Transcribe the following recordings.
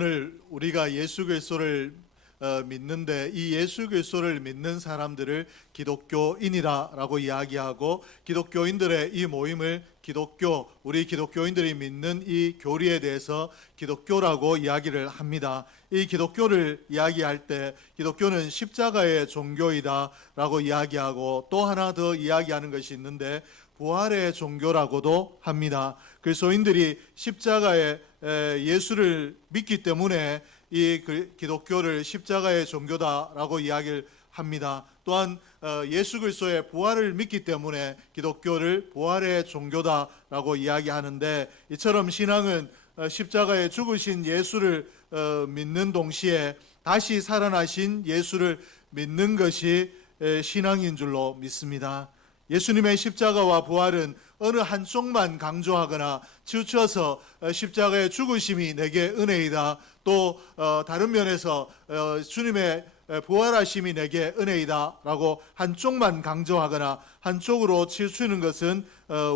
오늘 우리가 예수 그리스도를 믿는데 이 예수 그리스도를 믿는 사람들을 기독교인이라고 이야기하고 기독교인들의 이 모임을 우리 기독교인들이 믿는 이 교리에 대해서 기독교라고 이야기를 합니다. 이 기독교를 이야기할 때 기독교는 십자가의 종교이다라고 이야기하고 또 하나 더 이야기하는 것이 있는데 부활의 종교라고도 합니다. 그리스도인들이 십자가의 예수를 믿기 때문에 이 기독교를 십자가의 종교다라고 이야기를 합니다. 또한 예수 그리스도의 부활을 믿기 때문에 기독교를 부활의 종교다라고 이야기하는데, 이처럼 신앙은 십자가에 죽으신 예수를 믿는 동시에 다시 살아나신 예수를 믿는 것이 신앙인 줄로 믿습니다. 예수님의 십자가와 부활은 어느 한쪽만 강조하거나 치우쳐서 십자가의 죽으심이 내게 은혜이다, 또 다른 면에서 주님의 부활하심이 내게 은혜이다 라고 한쪽만 강조하거나 한쪽으로 치우치는 것은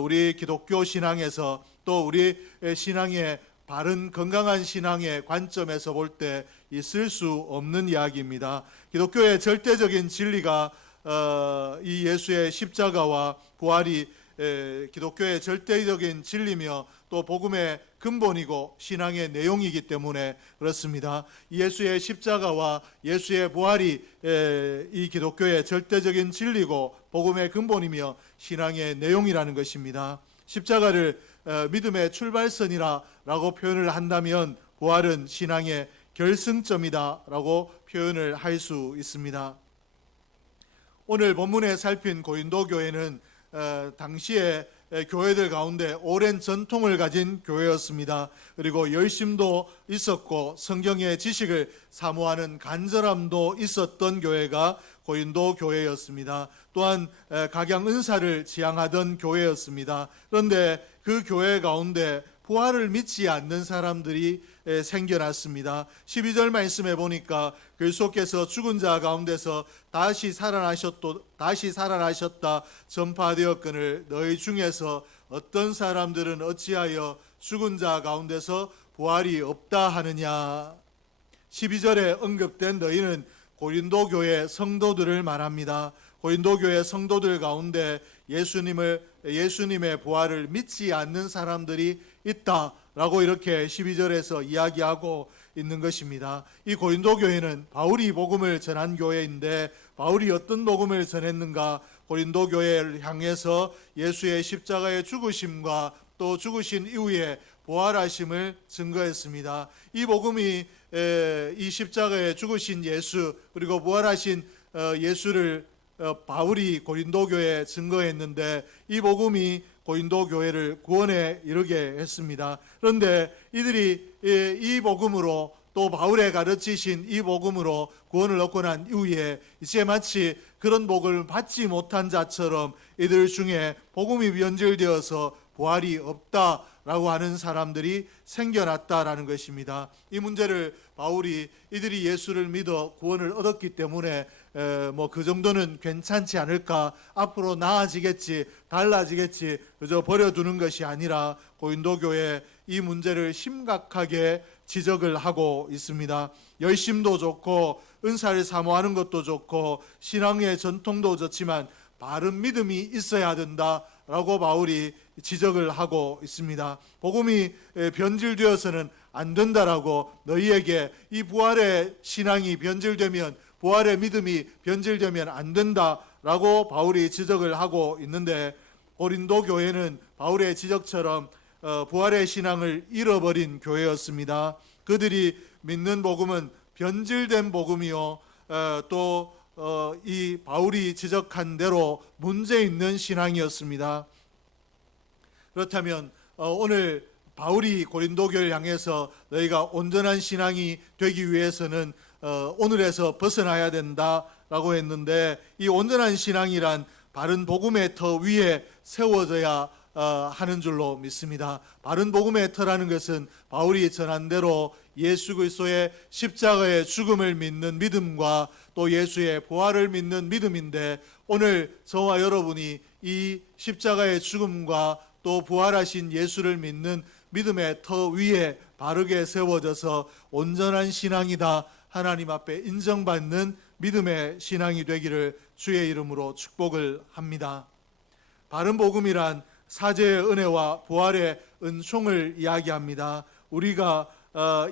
우리 기독교 신앙에서 또 우리 신앙의 바른 건강한 신앙의 관점에서 볼 때 있을 수 없는 이야기입니다. 기독교의 절대적인 진리가 이 예수의 십자가와 부활이 기독교의 절대적인 진리며 또 복음의 근본이고 신앙의 내용이기 때문에 그렇습니다. 예수의 십자가와 예수의 부활이 이 기독교의 절대적인 진리고 복음의 근본이며 신앙의 내용이라는 것입니다. 십자가를 믿음의 출발선이라고 표현을 한다면 부활은 신앙의 결승점이다라고 표현을 할 수 있습니다. 오늘 본문에 살핀 고린도 교회는 당시에 교회들 가운데 오랜 전통을 가진 교회였습니다. 그리고 열심도 있었고 성경의 지식을 사모하는 간절함도 있었던 교회가 고린도 교회였습니다. 또한 각양 은사를 지향하던 교회였습니다. 그런데 그 교회 가운데 부활을 믿지 않는 사람들이 생겨났습니다. 12절 말씀에 보니까 그리스도께서 죽은 자 가운데서 다시 살아나셨다 전파되었거늘 너희 중에서 어떤 사람들은 어찌하여 죽은 자 가운데서 부활이 없다 하느냐. 12절에 언급된 너희는 고린도 교회 성도들을 말합니다. 고린도 교회 성도들 가운데 예수님의 부활을 믿지 않는 사람들이 있다라고 이렇게 12절에서 이야기하고 있는 것입니다. 이 고린도 교회는 바울이 복음을 전한 교회인데 바울이 어떤 복음을 전했는가? 고린도 교회를 향해서 예수의 십자가의 죽으심과 또 죽으신 이후에 부활하심을 증거했습니다. 이 복음이 이 십자가에 죽으신 예수 그리고 부활하신 예수를 바울이 고린도 교회에 증거했는데 이 복음이 고린도 교회를 구원에 이르게 했습니다. 그런데 이들이 이 복음으로 또 바울의 가르치신 이 복음으로 구원을 얻고 난 이후에 이제 마치 그런 복을 받지 못한 자처럼 이들 중에 복음이 변질되어서 부활이 없다라고 하는 사람들이 생겨났다라는 것입니다. 이 문제를 바울이 이들이 예수를 믿어 구원을 얻었기 때문에 그 정도는 괜찮지 않을까, 앞으로 나아지겠지, 달라지겠지, 그저 버려두는 것이 아니라 고린도 교회 이 문제를 심각하게 지적을 하고 있습니다. 열심도 좋고 은사를 사모하는 것도 좋고 신앙의 전통도 좋지만 바른 믿음이 있어야 된다라고 바울이 지적을 하고 있습니다. 복음이 변질되어서는 안 된다라고, 너희에게 이 부활의 신앙이 변질되면, 부활의 믿음이 변질되면 안 된다라고 바울이 지적을 하고 있는데, 고린도 교회는 바울의 지적처럼 부활의 신앙을 잃어버린 교회였습니다. 그들이 믿는 복음은 변질된 복음이요, 또 이 바울이 지적한 대로 문제 있는 신앙이었습니다. 그렇다면 오늘 바울이 고린도 교회를 향해서 너희가 온전한 신앙이 되기 위해서는 오늘에서 벗어나야 된다라고 했는데, 이 온전한 신앙이란 바른 복음의 터 위에 세워져야 하는 줄로 믿습니다. 바른 복음의 터라는 것은 바울이 전한 대로 예수 그리스도의 십자가의 죽음을 믿는 믿음과 또 예수의 부활을 믿는 믿음인데, 오늘 저와 여러분이 이 십자가의 죽음과 또 부활하신 예수를 믿는 믿음의 터 위에 바르게 세워져서 온전한 신앙이다 하나님 앞에 인정받는 믿음의 신앙이 되기를 주의 이름으로 축복을 합니다. 바른 복음이란 사죄의 은혜와 부활의 은총을 이야기합니다. 우리가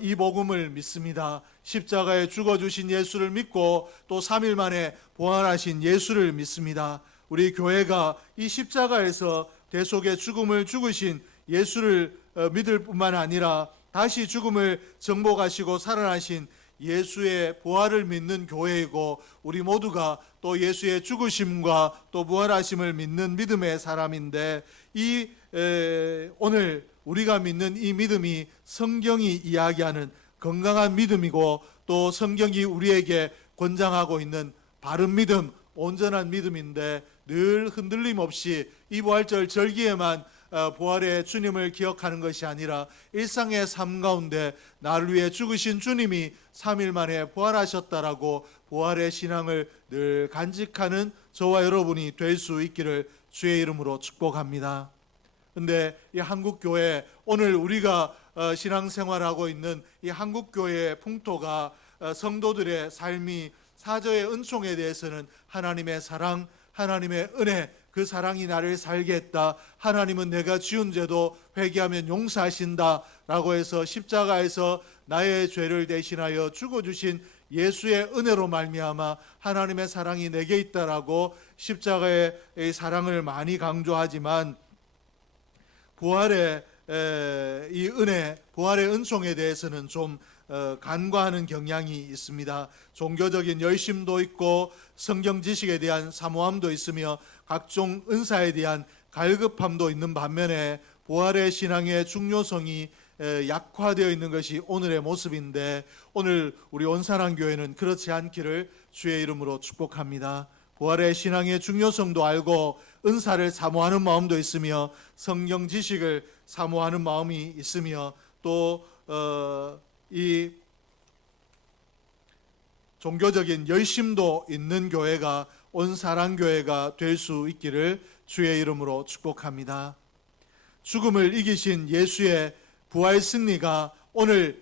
이 복음을 믿습니다. 십자가에 죽어주신 예수를 믿고 또 3일 만에 부활하신 예수를 믿습니다. 우리 교회가 이 십자가에서 대속의 죽음을 죽으신 예수를 믿을 뿐만 아니라 다시 죽음을 정복하시고 살아나신 예수의 부활을 믿는 교회이고, 우리 모두가 또 예수의 죽으심과 또 부활하심을 믿는 믿음의 사람인데, 오늘 우리가 믿는 이 믿음이 성경이 이야기하는 건강한 믿음이고, 또 성경이 우리에게 권장하고 있는 바른 믿음, 온전한 믿음인데, 늘 흔들림 없이 이 부활절 절기에만 부활의 주님을 기억하는 것이 아니라 일상의 삶 가운데 나를 위해 죽으신 주님이 3일 만에 부활하셨다라고 부활의 신앙을 늘 간직하는 저와 여러분이 될 수 있기를 주의 이름으로 축복합니다. 그런데 이 한국교회, 오늘 우리가 신앙생활하고 있는 이 한국교회의 풍토가, 성도들의 삶이 사저의 은총에 대해서는 하나님의 사랑, 하나님의 은혜, 그 사랑이 나를 살게 했다, 하나님은 내가 지은 죄도 회개하면 용서하신다 라고 해서 십자가에서 나의 죄를 대신하여 죽어주신 예수의 은혜로 말미암아 하나님의 사랑이 내게 있다라고 십자가의 사랑을 많이 강조하지만, 부활의 이 은혜, 부활의 은총에 대해서는 좀 간과하는 경향이 있습니다. 종교적인 열심도 있고 성경 지식에 대한 사모함도 있으며 각종 은사에 대한 갈급함도 있는 반면에 부활의 신앙의 중요성이 약화되어 있는 것이 오늘의 모습인데, 오늘 우리 온사랑교회는 그렇지 않기를 주의 이름으로 축복합니다. 부활의 신앙의 중요성도 알고 은사를 사모하는 마음도 있으며 성경 지식을 사모하는 마음이 있으며 또 이 종교적인 열심도 있는 교회가 온사랑교회가 될 수 있기를 주의 이름으로 축복합니다. 죽음을 이기신 예수의 부활 승리가 오늘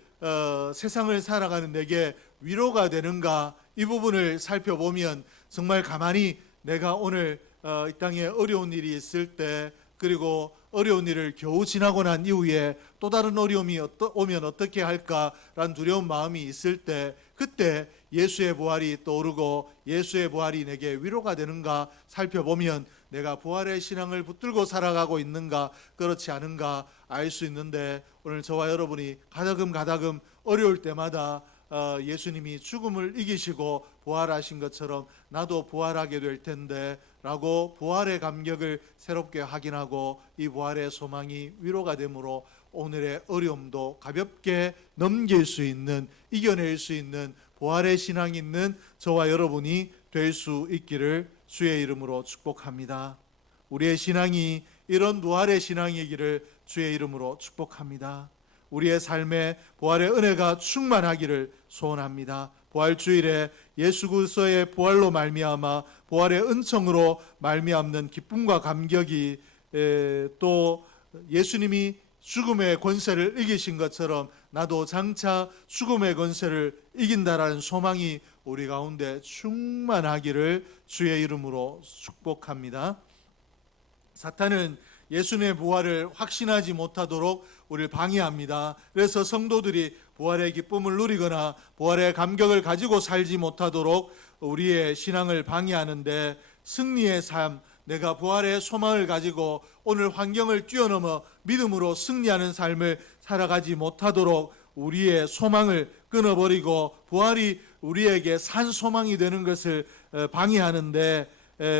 세상을 살아가는 내게 위로가 되는가, 이 부분을 살펴보면 정말 가만히 내가 오늘 이 땅에 어려운 일이 있을 때, 그리고 어려운 일을 겨우 지나고 난 이후에 또 다른 어려움이 오면 어떻게 할까라는 두려운 마음이 있을 때, 그때 예수의 부활이 떠오르고 예수의 부활이 내게 위로가 되는가 살펴보면 내가 부활의 신앙을 붙들고 살아가고 있는가 그렇지 않은가 알 수 있는데, 오늘 저와 여러분이 가다금 어려울 때마다 예수님이 죽음을 이기시고 부활하신 것처럼 나도 부활하게 될 텐데 라고 부활의 감격을 새롭게 확인하고 이 부활의 소망이 위로가 되므로 오늘의 어려움도 가볍게 넘길 수 있는, 이겨낼 수 있는 부활의 신앙이 있는 저와 여러분이 될 수 있기를 주의 이름으로 축복합니다. 우리의 신앙이 이런 부활의 신앙이기를 주의 이름으로 축복합니다. 우리의 삶에 부활의 은혜가 충만하기를 소원합니다. 부활주일에 예수 그리스도의 부활로 말미암아 부활의 은총으로 말미암는 기쁨과 감격이, 또 예수님이 죽음의 권세를 이기신 것처럼 나도 장차 죽음의 권세를 이긴다라는 소망이 우리 가운데 충만하기를 주의 이름으로 축복합니다. 사탄은 예수님의 부활을 확신하지 못하도록 우리를 방해합니다. 그래서 성도들이 부활의 기쁨을 누리거나 부활의 감격을 가지고 살지 못하도록 우리의 신앙을 방해하는데, 승리의 삶, 내가 부활의 소망을 가지고 오늘 환경을 뛰어넘어 믿음으로 승리하는 삶을 살아가지 못하도록 우리의 소망을 끊어버리고 부활이 우리에게 산 소망이 되는 것을 방해하는데,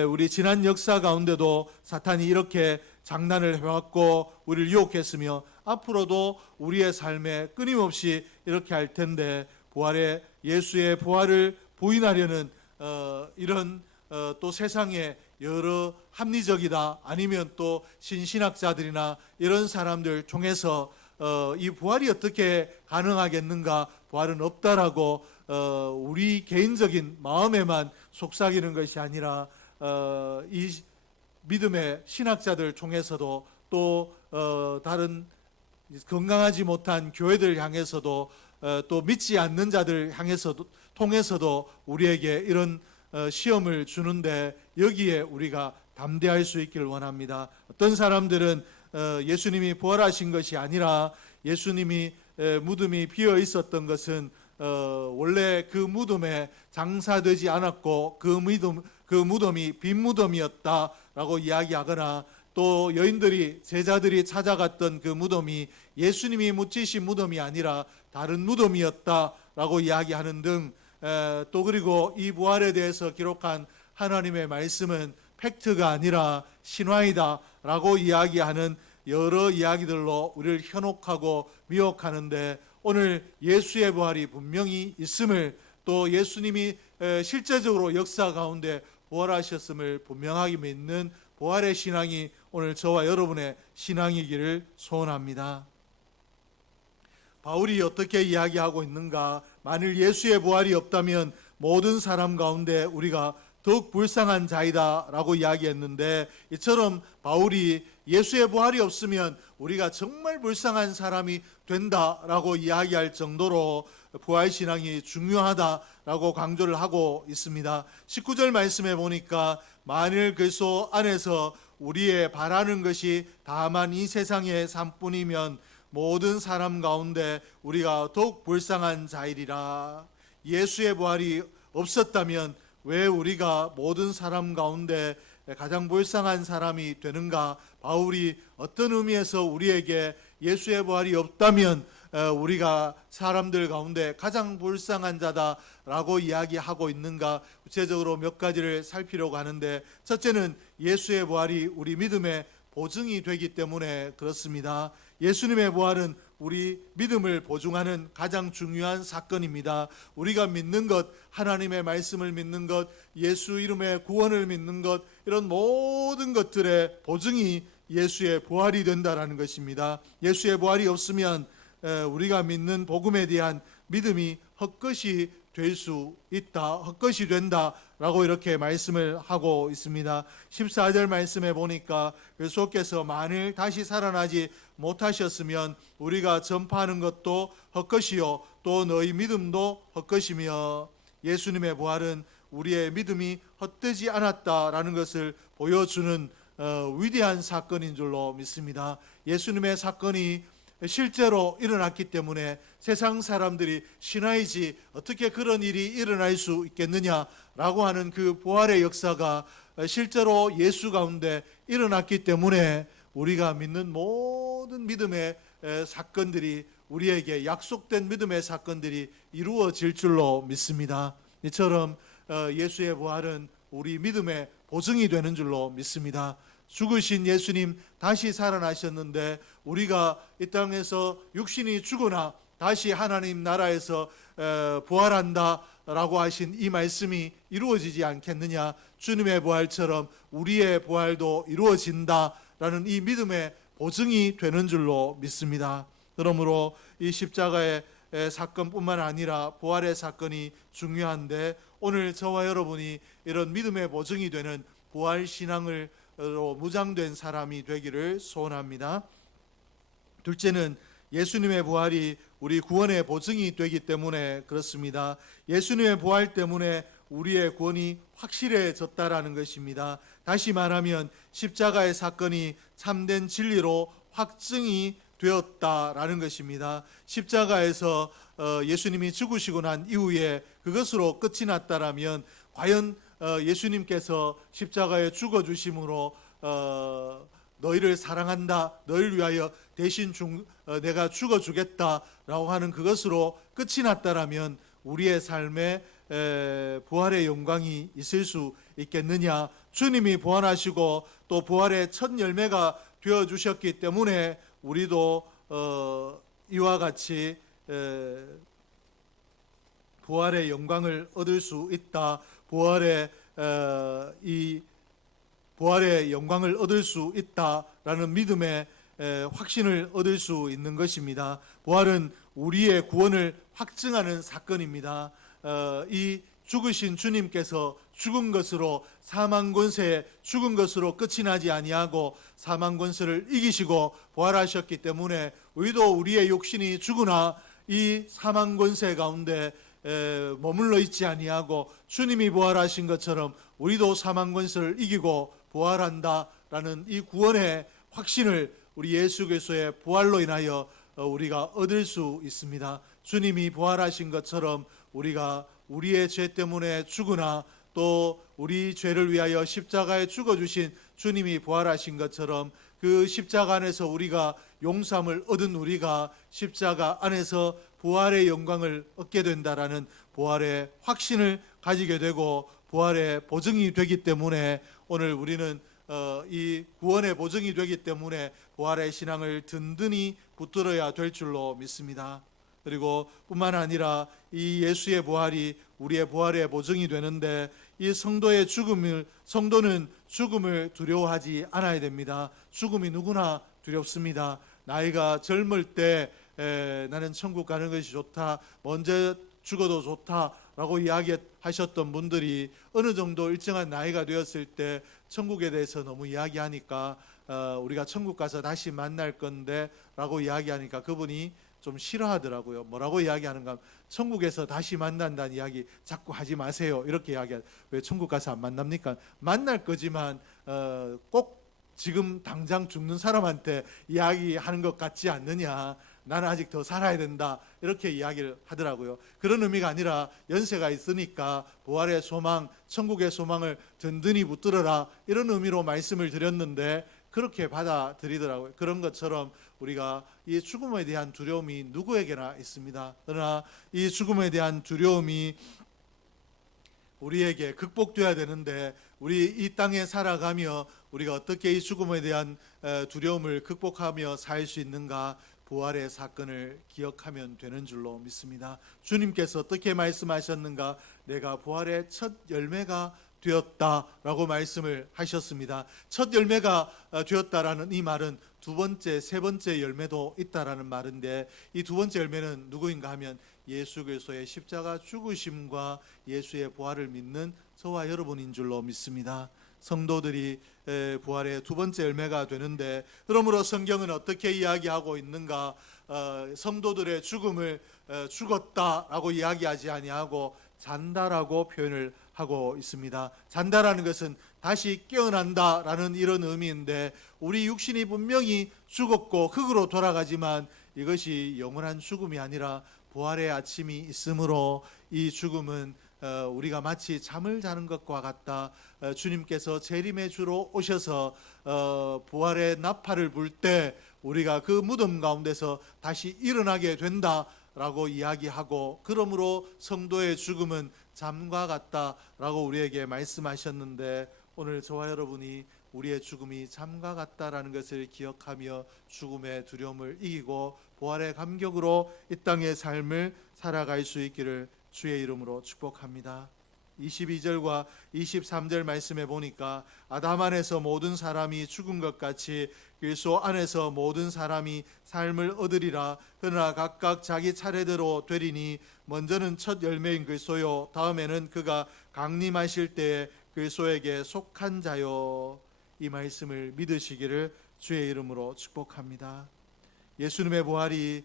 우리 지난 역사 가운데도 사탄이 이렇게 장난을 해왔고 우리를 유혹했으며 앞으로도 우리의 삶에 끊임없이 이렇게 할 텐데, 부활의 예수의 부활을 부인하려는 이런 또 세상의 여러 합리적이다 아니면 또 신신학자들이나 이런 사람들 통해서 이 부활이 어떻게 가능하겠는가, 부활은 없다라고 우리 개인적인 마음에만 속삭이는 것이 아니라 이 믿음의 신학자들 통해서도 또 다른 건강하지 못한 교회들 향해서도 또 믿지 않는 자들 향해서도 통해서도 우리에게 이런 시험을 주는데 여기에 우리가 담대할 수 있기를 원합니다. 어떤 사람들은 예수님이 부활하신 것이 아니라 예수님이 무덤이 비어 있었던 것은 원래 그 무덤에 장사되지 않았고 그 무덤이 빈 무덤이었다라고 이야기하거나 또 여인들이 제자들이 찾아갔던 그 무덤이 예수님이 묻히신 무덤이 아니라 다른 무덤이었다라고 이야기하는 등 또 그리고 이 부활에 대해서 기록한 하나님의 말씀은 팩트가 아니라 신화이다라고 이야기하는 여러 이야기들로 우리를 현혹하고 미혹하는데 오늘 예수의 부활이 분명히 있음을 또 예수님이 실제적으로 역사 가운데 부활하셨음을 분명하게 믿는 부활의 신앙이 오늘 저와 여러분의 신앙이기를 소원합니다. 바울이 어떻게 이야기하고 있는가? 만일 예수의 부활이 없다면 모든 사람 가운데 우리가 더욱 불쌍한 자이다 라고 이야기했는데 이처럼 바울이 예수의 부활이 없으면 우리가 정말 불쌍한 사람이 된다라고 이야기할 정도로 부활신앙이 중요하다라고 강조를 하고 있습니다. 19절 말씀에 보니까 만일 그리스도 안에서 우리의 바라는 것이 다만 이 세상의 삶뿐이면 모든 사람 가운데 우리가 더욱 불쌍한 자이리라. 예수의 부활이 없었다면 왜 우리가 모든 사람 가운데 가장 불쌍한 사람이 되는가? 바울이 어떤 의미에서 우리에게 예수의 부활이 없다면 우리가 사람들 가운데 가장 불쌍한 자다라고 이야기하고 있는가? 구체적으로 몇 가지를 살피려고 하는데 첫째는 예수의 부활이 우리 믿음의 보증이 되기 때문에 그렇습니다. 예수님의 부활은 우리 믿음을 보증하는 가장 중요한 사건입니다. 우리가 믿는 것, 하나님의 말씀을 믿는 것, 예수 이름의 구원을 믿는 것, 이런 모든 것들의 보증이 예수의 부활이 된다라는 것입니다. 예수의 부활이 없으면 우리가 믿는 복음에 대한 믿음이 헛것이 될 수 있다, 헛것이 된다라고 이렇게 말씀을 하고 있습니다. 14절 말씀에 보니까 그리스도께서 만일 다시 살아나지 못하셨으면 우리가 전파하는 것도 헛것이요 또 너희 믿음도 헛것이며 예수님의 부활은 우리의 믿음이 헛되지 않았다라는 것을 보여주는 위대한 사건인 줄로 믿습니다. 예수님의 사건이 실제로 일어났기 때문에 세상 사람들이 신화이지 어떻게 그런 일이 일어날 수 있겠느냐라고 하는 그 부활의 역사가 실제로 예수 가운데 일어났기 때문에 우리가 믿는 모든 믿음의 사건들이 우리에게 약속된 믿음의 사건들이 이루어질 줄로 믿습니다. 이처럼 예수의 부활은 우리 믿음의 보증이 되는 줄로 믿습니다. 죽으신 예수님 다시 살아나셨는데 우리가 이 땅에서 육신이 죽으나 다시 하나님 나라에서 부활한다라고 하신 이 말씀이 이루어지지 않겠느냐? 주님의 부활처럼 우리의 부활도 이루어진다라는 이 믿음의 보증이 되는 줄로 믿습니다. 그러므로 이 십자가의 사건뿐만 아니라 부활의 사건이 중요한데 오늘 저와 여러분이 이런 믿음의 보증이 되는 부활 신앙을 무장된 사람이 되기를 소원합니다. 둘째는 예수님의 부활이 우리 구원의 보증이 되기 때문에 그렇습니다. 예수님의 부활 때문에 우리의 구원이 확실해졌다라는 것입니다. 다시 말하면 십자가의 사건이 참된 진리로 확증이 되었다라는 것입니다. 십자가에서 예수님이 죽으시고 난 이후에 그것으로 끝이 났다라면 과연 예수님께서 십자가에 죽어주심으로 너희를 사랑한다, 너희를 위하여 대신 내가 죽어주겠다라고 하는 그것으로 끝이 났다라면 우리의 삶에 부활의 영광이 있을 수 있겠느냐? 주님이 부활하시고 또 부활의 첫 열매가 되어주셨기 때문에 우리도 이와 같이 부활의 영광을 얻을 수 있다. 부활의 영광을 얻을 수 있다라는 믿음의 확신을 얻을 수 있는 것입니다. 부활은 우리의 구원을 확증하는 사건입니다. 이 죽으신 주님께서 죽은 것으로 사망 권세, 죽은 것으로 끝이 나지 아니하고 사망 권세를 이기시고 부활하셨기 때문에 우리도 우리의 육신이 죽으나 이 사망 권세 가운데 머물러 있지 아니하고 주님이 부활하신 것처럼 우리도 사망 권세를 이기고 부활한다라는 이 구원의 확신을 우리 예수 그리스도의 부활로 인하여 우리가 얻을 수 있습니다. 주님이 부활하신 것처럼 우리가 우리의 죄 때문에 죽으나 또 우리 죄를 위하여 십자가에 죽어주신 주님이 부활하신 것처럼 그 십자가 안에서 우리가 용서함을 얻은 우리가 십자가 안에서 부활의 영광을 얻게 된다라는 부활의 확신을 가지게 되고 부활의 보증이 되기 때문에 오늘 우리는 이 구원의 보증이 되기 때문에 부활의 신앙을 든든히 붙들어야 될 줄로 믿습니다. 그리고 뿐만 아니라 이 예수의 부활이 우리의 부활의 보증이 되는데 이 성도는 죽음을 두려워하지 않아야 됩니다. 죽음이 누구나 두렵습니다. 나이가 젊을 때 나는 천국 가는 것이 좋다, 먼저 죽어도 좋다라고 이야기하셨던 분들이 어느 정도 일정한 나이가 되었을 때 천국에 대해서 너무 이야기하니까 우리가 천국 가서 다시 만날 건데 라고 이야기하니까 그분이 좀 싫어하더라고요. 뭐라고 이야기하는가? 천국에서 다시 만난다는 이야기 자꾸 하지 마세요. 이렇게 이야기해요. 왜 천국 가서 안 만납니까? 만날 거지만 꼭 지금 당장 죽는 사람한테 이야기하는 것 같지 않느냐. 나는 아직 더 살아야 된다. 이렇게 이야기를 하더라고요. 그런 의미가 아니라 연세가 있으니까 부활의 소망, 천국의 소망을 든든히 붙들어라. 이런 의미로 말씀을 드렸는데 그렇게 받아들이더라고요. 그런 것처럼 우리가 이 죽음에 대한 두려움이 누구에게나 있습니다. 그러나 이 죽음에 대한 두려움이 우리에게 극복되어야 되는데 우리 이 땅에 살아가며 우리가 어떻게 이 죽음에 대한 두려움을 극복하며 살 수 있는가? 부활의 사건을 기억하면 되는 줄로 믿습니다. 주님께서 어떻게 말씀하셨는가? 내가 부활의 첫 열매가 되었다라고 말씀을 하셨습니다. 첫 열매가 되었다라는 이 말은 두 번째, 세 번째 열매도 있다라는 말인데 이 두 번째 열매는 누구인가 하면 예수 그리스도의 십자가 죽으심과 예수의 부활을 믿는 저와 여러분인 줄로 믿습니다. 성도들이 부활의 두 번째 열매가 되는데 그러므로 성경은 어떻게 이야기하고 있는가? 성도들의 죽음을 죽었다라고 이야기하지 아니하고 잔다라고 표현을 하고 있습니다. 잔다라는 것은 다시 깨어난다라는 이런 의미인데 우리 육신이 분명히 죽었고 흙으로 돌아가지만 이것이 영원한 죽음이 아니라 부활의 아침이 있으므로 이 죽음은 우리가 마치 잠을 자는 것과 같다. 주님께서 재림의 주로 오셔서 부활의 나팔을 불 때 우리가 그 무덤 가운데서 다시 일어나게 된다라고 이야기하고 그러므로 성도의 죽음은 잠과 같다라고 우리에게 말씀하셨는데 오늘 저와 여러분이 우리의 죽음이 잠과 같다라는 것을 기억하며 죽음의 두려움을 이기고 부활의 감격으로 이 땅의 삶을 살아갈 수 있기를 주의 이름으로 축복합니다. 22절과 23절 말씀에 보니까 아담 안에서 모든 사람이 죽은 것 같이 그리스도 안에서 모든 사람이 삶을 얻으리라. 그러나 각각 자기 차례대로 되리니 먼저는 첫 열매인 그리스도요 다음에는 그가 강림하실 때에 그리스도에게 속한 자요. 이 말씀을 믿으시기를 주의 이름으로 축복합니다. 예수님의 부활이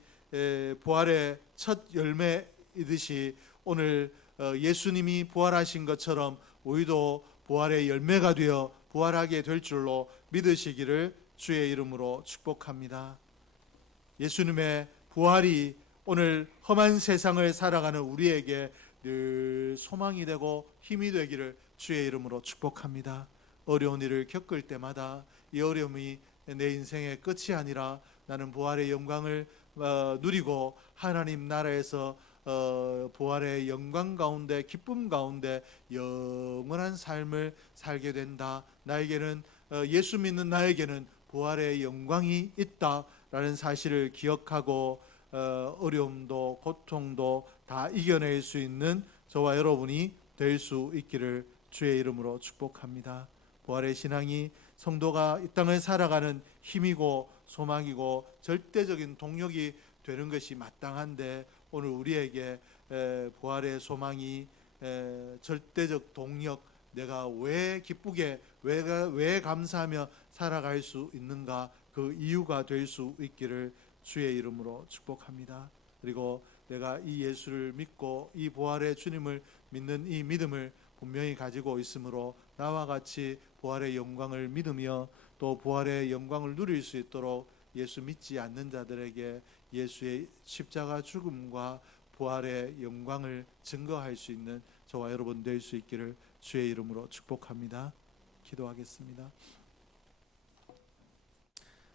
부활의 첫 열매이듯이 오늘 예수님이 부활하신 것처럼 우리도 부활의 열매가 되어 부활하게 될 줄로 믿으시기를 주의 이름으로 축복합니다. 예수님의 부활이 오늘 험한 세상을 살아가는 우리에게 늘 소망이 되고 힘이 되기를 주의 이름으로 축복합니다. 어려운 일을 겪을 때마다 이 어려움이 내 인생의 끝이 아니라 나는 부활의 영광을 누리고 하나님 나라에서 부활의 영광 가운데 기쁨 가운데 영원한 삶을 살게 된다. 나에게는 예수 믿는 나에게는 부활의 영광이 있다라는 사실을 기억하고 어려움도 고통도 다 이겨낼 수 있는 저와 여러분이 될 수 있기를 주의 이름으로 축복합니다. 부활의 신앙이 성도가 이 땅을 살아가는 힘이고 소망이고 절대적인 동력이 되는 것이 마땅한데 오늘 우리에게 부활의 소망이 절대적 동력, 내가 왜 기쁘게 왜 감사하며 살아갈 수 있는가, 그 이유가 될 수 있기를 주의 이름으로 축복합니다. 그리고 내가 이 예수를 믿고 이 부활의 주님을 믿는 이 믿음을 분명히 가지고 있으므로 나와 같이 부활의 영광을 믿으며 또 부활의 영광을 누릴 수 있도록 예수 믿지 않는 자들에게 예수의 십자가 죽음과 부활의 영광을 증거할 수 있는 저와 여러분 될 수 있기를 주의 이름으로 축복합니다. 기도하겠습니다.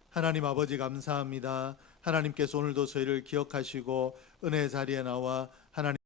하나님 아버지 감사합니다. 하나님께서 오늘도 저희를 기억하시고 은혜의 자리에 나와 하나님